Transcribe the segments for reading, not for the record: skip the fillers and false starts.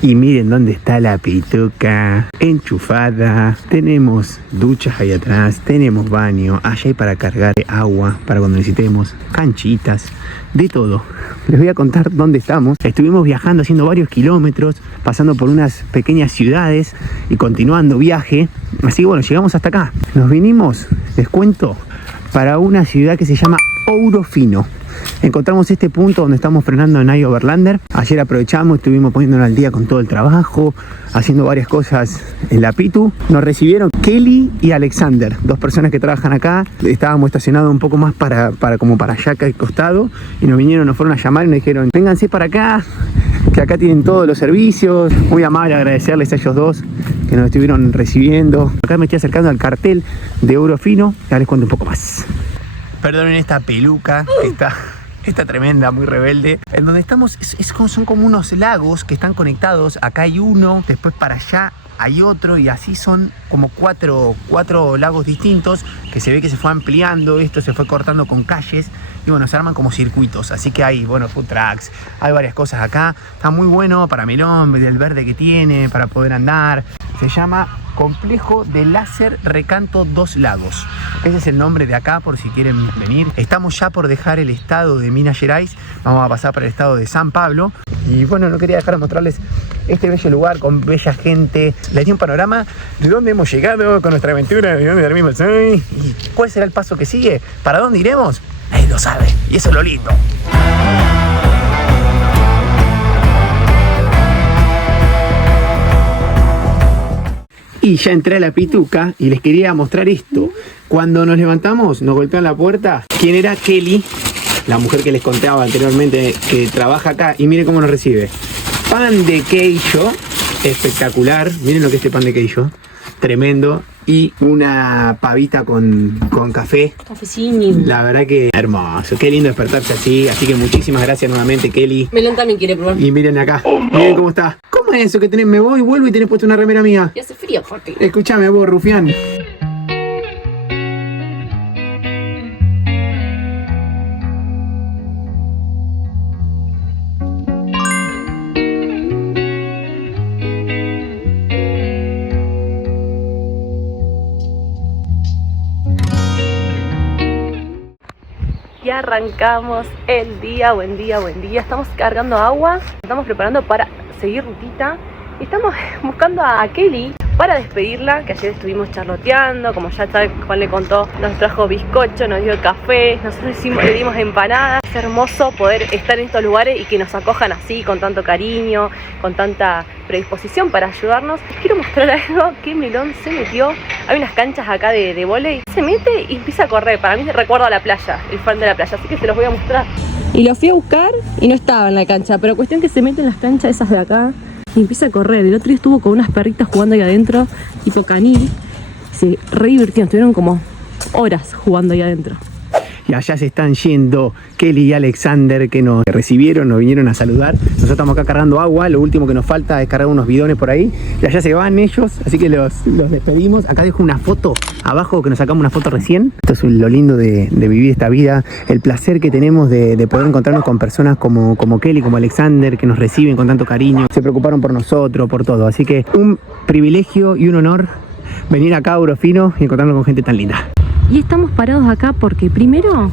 Y miren dónde está la pituca, enchufada. Tenemos duchas ahí atrás, tenemos baño, allá hay para cargar agua para cuando necesitemos, canchitas, de todo. Les voy a contar dónde estamos. Estuvimos viajando, haciendo varios kilómetros, pasando por unas pequeñas ciudades y continuando viaje. Así que bueno, llegamos hasta acá. Nos vinimos, les cuento, para una ciudad que se llama Ouro Fino. Encontramos este punto donde estamos frenando en Overlander. Ayer aprovechamos, estuvimos poniéndonos al día con todo el trabajo, haciendo varias cosas en la Pitu. Nos recibieron Kelly y Alexander, dos personas que trabajan acá. Estábamos estacionados un poco más para allá, acá al costado, y nos fueron a llamar y nos dijeron, vénganse para acá, que acá tienen todos los servicios. Muy amable, agradecerles a ellos dos que nos estuvieron recibiendo. Acá me estoy acercando al cartel de Ouro Fino, ya les cuento un poco más. Perdonen esta peluca que está tremenda, muy rebelde. En donde estamos son como unos lagos que están conectados. Acá hay uno, después para allá hay otro, y así son como cuatro lagos distintos que se ve que se fue ampliando. Esto se fue cortando con calles y bueno, se arman como circuitos. Así que hay, bueno, food trucks, hay varias cosas acá. Está muy bueno para melón, del verde que tiene, para poder andar. Se llama Complejo de Láser Recanto Dos Lagos. Ese es el nombre de acá por si quieren venir. Estamos ya por dejar el estado de Minas Gerais. Vamos a pasar para el estado de San Pablo. Y bueno, no quería dejar de mostrarles este bello lugar con bella gente. Les di un panorama de dónde hemos llegado con nuestra aventura, de dónde dormimos hoy y cuál será el paso que sigue. ¿Para dónde iremos? Nadie lo sabe. Y eso es lo lindo. Y ya entré a la pituca y les quería mostrar esto. Cuando nos levantamos, nos golpean la puerta. ¿Quién era? Kelly, la mujer que les contaba anteriormente que trabaja acá. Y miren cómo nos recibe. Pan de queijo, espectacular. Miren lo que es este pan de queijo, tremendo. Y una pavita con café. Cafecini. La verdad que hermoso. Qué lindo despertarse así. Así que muchísimas gracias nuevamente, Kelly. Melón también quiere probar. Y miren acá. Miren cómo está. ¿Cómo es eso que tenés? Me voy, vuelvo y tenés puesto una remera mía. Y hace frío, papi. Escuchame vos, rufián. Y arrancamos el día, buen día. Estamos cargando agua, estamos preparando para seguir rutita. Y estamos buscando a Kelly para despedirla, que ayer estuvimos charloteando, como ya Juan le contó, nos trajo bizcocho, nos dio café, nosotros le dimos empanadas. Es hermoso poder estar en estos lugares y que nos acojan así, con tanto cariño, con tanta predisposición para ayudarnos. Les quiero mostrar algo que Melón se metió. Hay unas canchas acá de vóley, se mete y empieza a correr. Para mí recuerdo a la playa, el fan de la playa, así que se los voy a mostrar. Y lo fui a buscar y no estaba en la cancha, pero cuestión que se mete en las canchas esas de acá y empieza a correr. El otro día estuvo con unas perritas jugando ahí adentro, tipo canil. Se re divirtieron, estuvieron como horas jugando ahí adentro. Y allá se están yendo Kelly y Alexander, que nos recibieron, nos vinieron a saludar. Nosotros estamos acá cargando agua, lo último que nos falta es cargar unos bidones por ahí. Y allá se van ellos, así que los despedimos. Acá dejo una foto abajo, que nos sacamos una foto recién. Esto es lo lindo de vivir esta vida, el placer que tenemos de poder encontrarnos con personas como Kelly, como Alexander, que nos reciben con tanto cariño, se preocuparon por nosotros, por todo. Así que un privilegio y un honor venir acá a Ouro Fino y encontrarnos con gente tan linda. Y estamos parados acá porque primero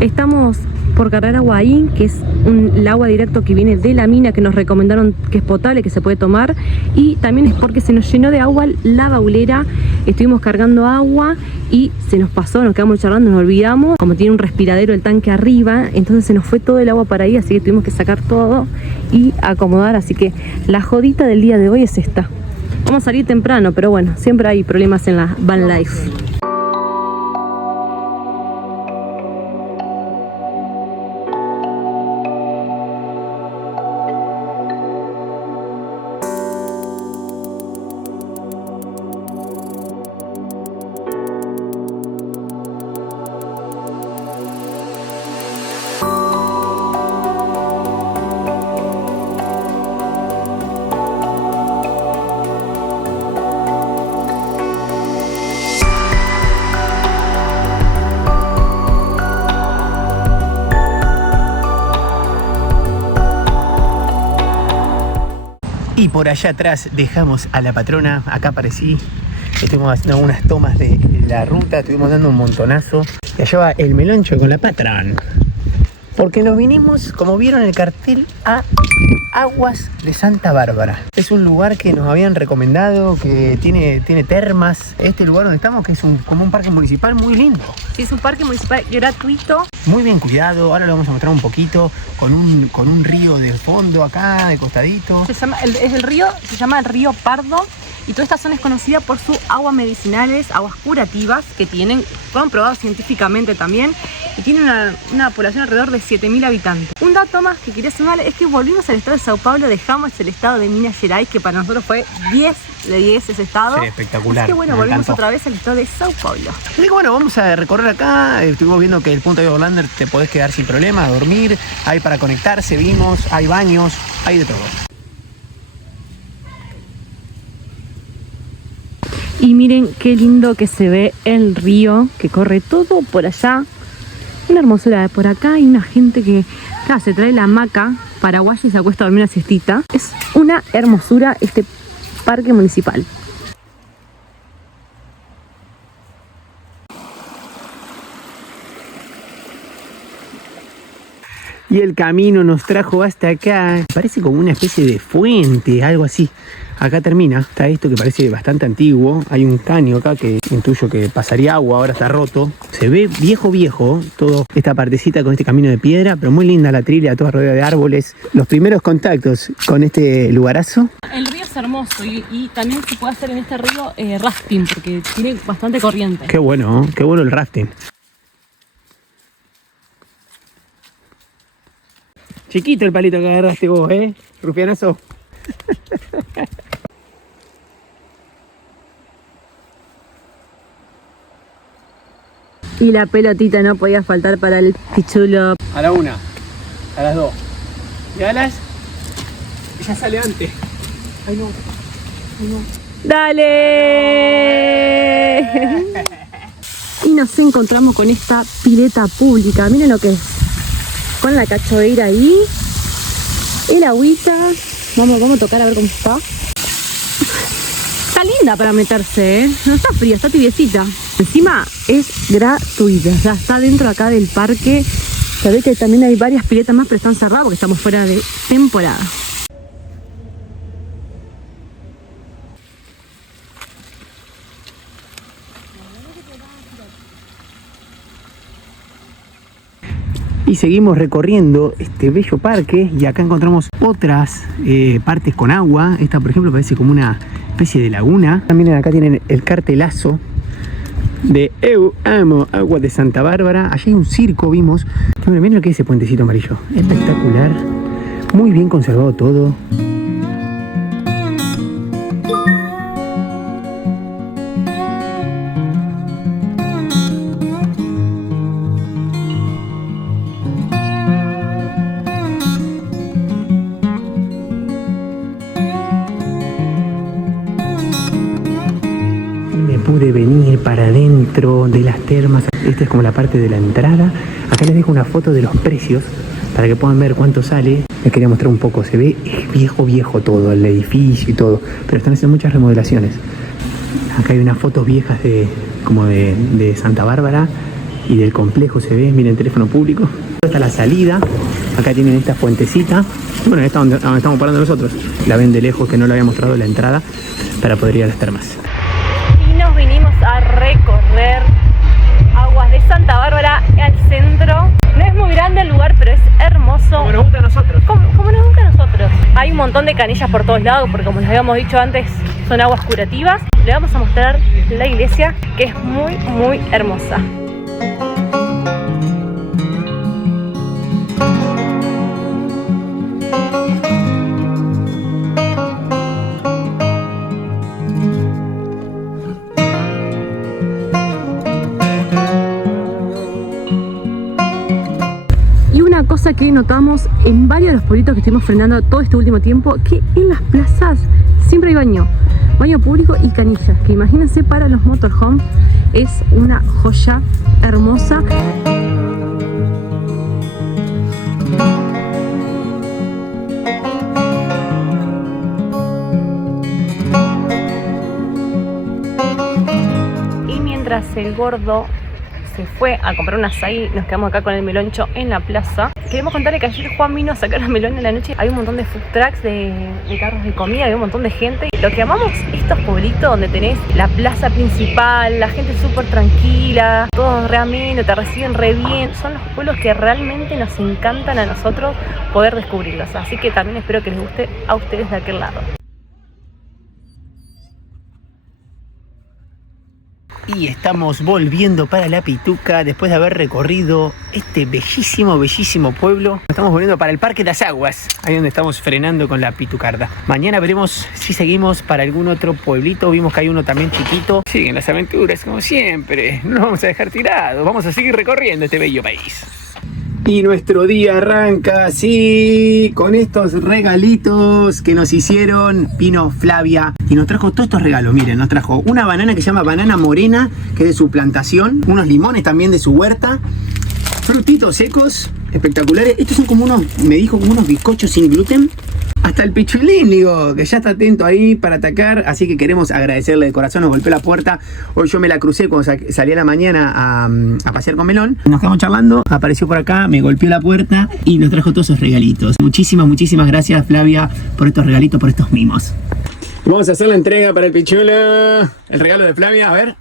estamos por cargar agua ahí, que es el agua directo que viene de la mina, que nos recomendaron que es potable, que se puede tomar. Y también es porque se nos llenó de agua la baulera. Estuvimos cargando agua y se nos pasó, nos quedamos charlando, nos olvidamos. Como tiene un respiradero el tanque arriba, entonces se nos fue todo el agua para ahí, así que tuvimos que sacar todo y acomodar. Así que la jodita del día de hoy es esta. Vamos a salir temprano, pero bueno, siempre hay problemas en la van life. Y por allá atrás dejamos a la patrona. Acá aparecí. Estuvimos haciendo unas tomas de la ruta. Estuvimos dando un montonazo. Y allá va el meloncho con la patrón. Porque nos vinimos, como vieron en el cartel, a Aguas de Santa Bárbara. Es un lugar que nos habían recomendado, que tiene termas. Este lugar donde estamos, que es como un parque municipal muy lindo. Sí, es un parque municipal gratuito. Muy bien cuidado. Ahora lo vamos a mostrar un poquito. Con un río de fondo acá, de costadito. El río se llama el río Pardo. Y toda esta zona es conocida por sus aguas medicinales, aguas curativas que fueron probadas científicamente también, y tiene una población alrededor de 7.000 habitantes. Un dato más que quería sumar es que volvimos al estado de Sao Paulo, dejamos el estado de Minas Gerais, que para nosotros fue 10 de 10 ese estado. Sí, espectacular. Así que bueno, volvimos otra vez al estado de Sao Paulo. Así que bueno, vamos a recorrer acá. Estuvimos viendo que el punto de Orlander te podés quedar sin problema, a dormir, hay para conectarse, vimos, hay baños, hay de todo. Y miren qué lindo que se ve el río, que corre todo por allá. Una hermosura de por acá. Hay una gente que se trae la hamaca paraguaya y se acuesta a dormir una siestita. Es una hermosura este parque municipal. Y el camino nos trajo hasta acá. Parece como una especie de fuente, algo así. Acá termina, está esto que parece bastante antiguo. Hay un caño acá que intuyo que pasaría agua, ahora está roto. Se ve viejo, toda esta partecita con este camino de piedra, pero muy linda la trilla, toda rodeada de árboles. Los primeros contactos con este lugarazo. El río es hermoso y también se puede hacer en este río rafting, porque tiene bastante corriente. Qué bueno el rafting. Chiquito el palito que agarraste vos, rufianazo. Y la pelotita no podía faltar para el pichulo. A la 1, a las 2. Y a las... Ya sale antes. Ay no. ¡Dale! Y nos encontramos con esta pileta pública. Miren lo que es. Con la cachoeira ahí. El agüita. Vamos a tocar a ver cómo está. Está linda para meterse, No está fría, está tibiecita. Encima es gratuita. Ya está dentro acá del parque. Se ve que también hay varias piletas más, pero están cerradas porque estamos fuera de temporada. Y seguimos recorriendo este bello parque y acá encontramos otras partes con agua. Esta, por ejemplo, parece como una especie de laguna. También acá tienen el cartelazo de Eu amo Aguas de Santa Bárbara. Allí hay un circo, vimos. Miren lo que es ese puentecito amarillo. Espectacular. Muy bien conservado todo. Pude venir para adentro de las termas. Esta es como la parte de la entrada. Acá les dejo una foto de los precios para que puedan ver cuánto sale. Les quería mostrar un poco. Se ve viejo todo, el edificio y todo, pero están haciendo muchas remodelaciones. Acá hay unas fotos viejas de Santa Bárbara y del complejo. Se ve, miren, teléfono público. Hasta la salida. Acá tienen esta fuentecita. Bueno, esta donde estamos parando nosotros. La ven de lejos, que no le había mostrado la entrada para poder ir a las termas. A recorrer Aguas de Santa Bárbara al centro. No es muy grande el lugar, pero es hermoso. Como nos gusta a nosotros. Como nos gusta a nosotros. Hay un montón de canillas por todos lados, porque como les habíamos dicho antes, son aguas curativas. Le vamos a mostrar la iglesia, que es muy hermosa. Cosa que notamos en varios de los pueblitos que estuvimos frenando todo este último tiempo, que en las plazas siempre hay baño público y canillas, que imagínense, para los motorhome es una joya hermosa. mientras el gordo se fue a comprar un açaí, nos quedamos acá con el meloncho en la plaza. Queremos contarle que ayer Juan vino a sacar el melón en la noche. Hay un montón de food trucks, de carros de comida, hay un montón de gente. Lo que amamos estos pueblitos donde tenés la plaza principal, la gente súper tranquila, todos re ameno, te reciben re bien. Son los pueblos que realmente nos encantan a nosotros poder descubrirlos. Así que también espero que les guste a ustedes de aquel lado. Y estamos volviendo para La Pituca después de haber recorrido este bellísimo, bellísimo pueblo. Estamos volviendo para el Parque Las Aguas, ahí donde estamos frenando con la Pitucarda. Mañana veremos si seguimos para algún otro pueblito. Vimos que hay uno también chiquito. Siguen las aventuras como siempre. No nos vamos a dejar tirados. Vamos a seguir recorriendo este bello país. Y nuestro día arranca así, con estos regalitos que nos hicieron. Vino Flavia y nos trajo todos estos regalos. Miren, nos trajo una banana que se llama banana morena, que es de su plantación. Unos limones también de su huerta. Frutitos secos, espectaculares. Estos son como unos, me dijo, como unos bizcochos sin gluten. Hasta el pichulín, digo, que ya está atento ahí para atacar. Así que queremos agradecerle de corazón. Nos golpeó la puerta. Hoy yo me la crucé cuando salí a la mañana a pasear con Melón. Nos quedamos charlando. Apareció por acá, me golpeó la puerta y nos trajo todos esos regalitos. Muchísimas, muchísimas gracias, Flavia, por estos regalitos, por estos mimos. Vamos a hacer la entrega para el pichulo. El regalo de Flavia, a ver.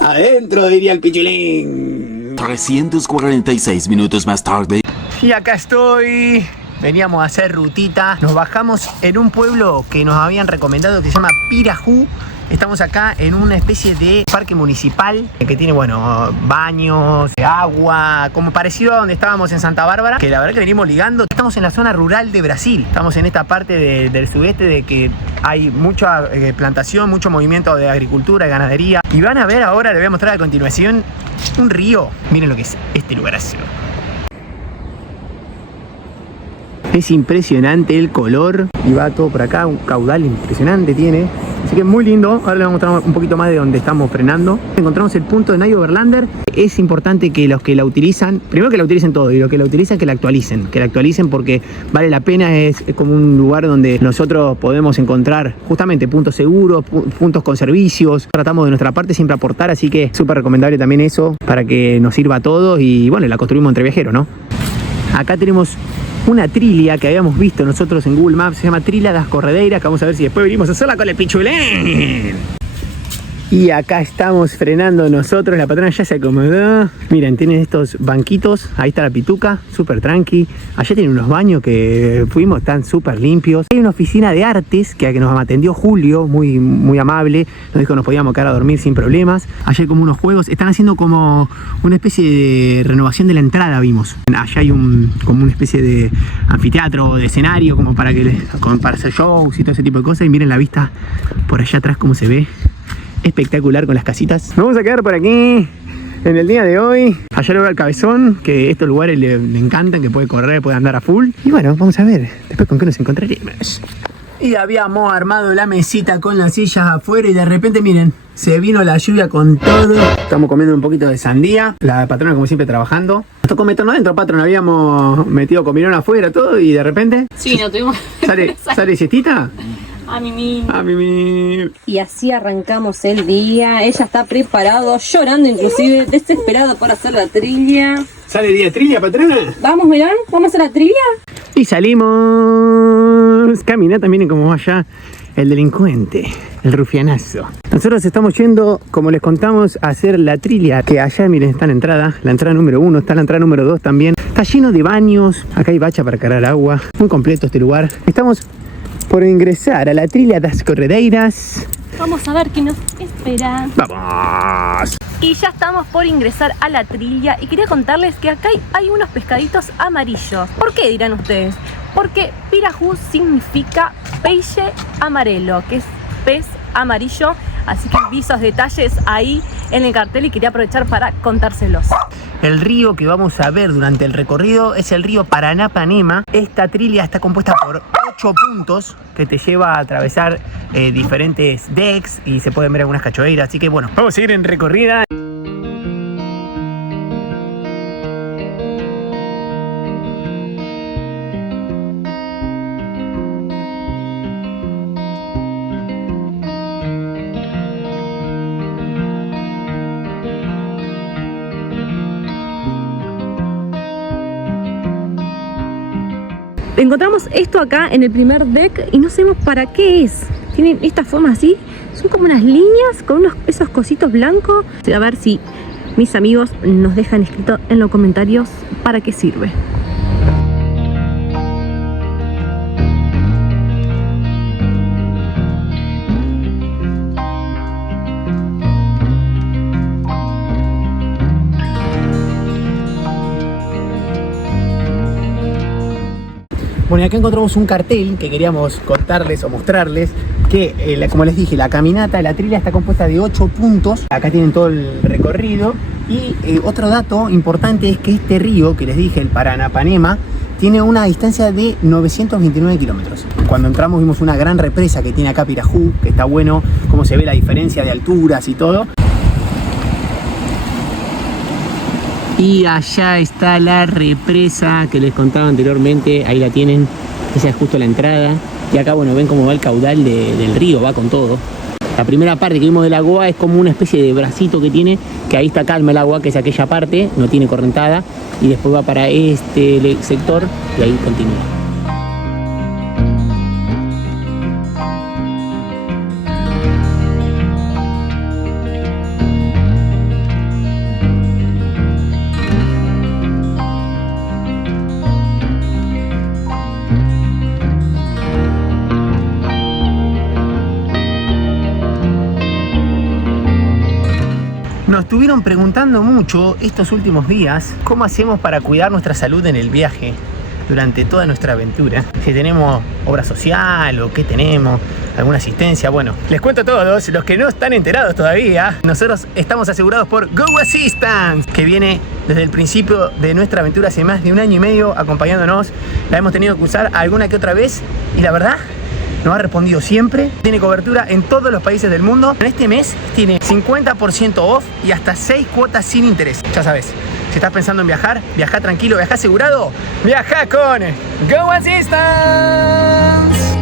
Adentro, diría el pichulín. 346 minutos más tarde. Y acá estoy. Veníamos a hacer rutita. Nos bajamos en un pueblo que nos habían recomendado que se llama Pirajú. Estamos acá en una especie de parque municipal que tiene, bueno, baños, agua, como parecido a donde estábamos en Santa Bárbara, que la verdad que venimos ligando. Estamos en la zona rural de Brasil. Estamos en esta parte del sudeste de que hay mucha plantación, mucho movimiento de agricultura y ganadería. Y van a ver ahora, les voy a mostrar a continuación, un río. Miren lo que es este lugaраzo. Es impresionante el color y va todo por acá, un caudal impresionante tiene. Así que muy lindo. Ahora les voy a mostrar un poquito más de donde estamos frenando. Encontramos el punto de Nayo Overlander. Es importante que los que la utilizan, primero que la utilicen todo, y los que la utilizan que la actualicen. Que la actualicen porque vale la pena, es como un lugar donde nosotros podemos encontrar justamente puntos seguros, puntos con servicios. Tratamos de nuestra parte siempre aportar, así que súper recomendable también eso para que nos sirva a todos y bueno, la construimos entre viajeros, ¿no? Acá tenemos una trilla que habíamos visto nosotros en Google Maps, se llama Trilla das Corredeiras, que vamos a ver si después venimos a hacerla con el pichulín. Y acá estamos frenando nosotros, la patrona ya se acomodó. Miren, tienen estos banquitos, ahí está la Pituca, súper tranqui. Allá tienen unos baños que fuimos, están súper limpios. Hay una oficina de artes que nos atendió Julio, muy, muy amable. Nos dijo que nos podíamos quedar a dormir sin problemas. Allá hay como unos juegos, están haciendo como una especie de renovación de la entrada, vimos. Allá hay como una especie de anfiteatro, de escenario, como para hacer shows y todo ese tipo de cosas. Y miren la vista por allá atrás cómo se ve. Espectacular con las casitas. Nos vamos a quedar por aquí en el día de hoy. Allá lo veo al cabezón, que estos lugares le encantan, que puede correr, puede andar a full. Y bueno, vamos a ver después con qué nos encontraremos. Y habíamos armado la mesita con las sillas afuera y de repente, miren, se vino la lluvia con todo. Estamos comiendo un poquito de sandía. La patrona como siempre trabajando. Nos tocó meternos adentro, patrona. Habíamos metido comilón afuera todo y de repente... Sí, no tuvimos... ¿Sale siestita? A mimí. A mimí. Y así arrancamos el día. Ella está preparado, llorando inclusive, desesperada por hacer la trilla. ¿Sale el día de trilla, patrona? Vamos, Melón, vamos a hacer la trilla. Y salimos. Caminata, miren cómo va allá el delincuente, el rufianazo. Nosotros estamos yendo, como les contamos, a hacer la trilla. Que allá, miren, está la entrada número 1, está la entrada número 2 también. Está lleno de baños. Acá hay bacha para cargar agua. Muy completo este lugar. Estamos por ingresar a la Trilla das Corredeiras. Vamos a ver qué nos espera. ¡Vamos! Y ya estamos por ingresar a la trilla y quería contarles que acá hay unos pescaditos amarillos. ¿Por qué dirán ustedes? Porque Pirajú significa peixe amarelo, que es pez amarillo. Así que vi esos detalles ahí en el cartel y quería aprovechar para contárselos. El río que vamos a ver durante el recorrido es el río Paranapanema. Esta trilla está compuesta por 8 puntos que te lleva a atravesar diferentes decks y se pueden ver algunas cachoeiras. Así que bueno, vamos a ir en recorrida. Encontramos esto acá en el primer deck y no sabemos para qué es. Tienen estas formas así, son como unas líneas con esos cositos blancos. A ver si mis amigos nos dejan escrito en los comentarios para qué sirve. Bueno, y acá encontramos un cartel que queríamos contarles o mostrarles que, como les dije, la caminata, la trila está compuesta de 8 puntos. Acá tienen todo el recorrido. Y otro dato importante es que este río que les dije, el Paranapanema, tiene una distancia de 929 kilómetros. Cuando entramos vimos una gran represa que tiene acá Pirajú, que está bueno cómo se ve la diferencia de alturas y todo. Y allá está la represa que les contaba anteriormente, ahí la tienen, esa es justo la entrada. Y acá, bueno, ven cómo va el caudal del río, va con todo. La primera parte que vimos del agua es como una especie de bracito que tiene, que ahí está calma el agua, que es aquella parte, no tiene correntada, y después va para este sector y ahí continúa. Nos estuvieron preguntando mucho estos últimos días cómo hacemos para cuidar nuestra salud en el viaje durante toda nuestra aventura. Si tenemos obra social o qué tenemos, alguna asistencia. Bueno, les cuento a todos, los que no están enterados todavía, nosotros estamos asegurados por Go Assistance, que viene desde el principio de nuestra aventura hace más de 1 año y medio acompañándonos. La hemos tenido que usar alguna que otra vez y la verdad nos ha respondido siempre. Tiene cobertura en todos los países del mundo. En este mes tiene 50% off y hasta 6 cuotas sin interés. Ya sabes, si estás pensando en viajar, viaja tranquilo, viaja asegurado, viaja con Go Assistance.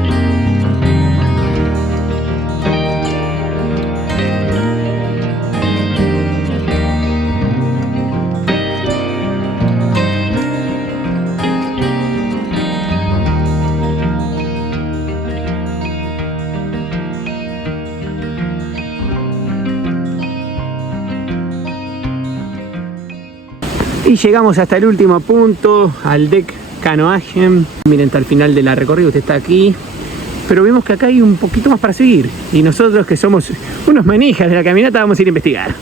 Y llegamos hasta el último punto, al deck Canoagen. Miren, hasta el final de la recorrida, usted está aquí. Pero vemos que acá hay un poquito más para seguir. Y nosotros, que somos unos manijas de la caminata, vamos a ir a investigar.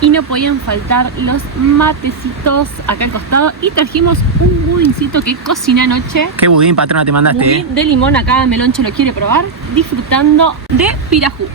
Y no podían faltar los matecitos acá al costado. Y trajimos un budincito que cociné anoche. ¿Qué budín, patrona, te mandaste? Budín de limón, acá Meloncho lo quiere probar. Disfrutando de Pirajú.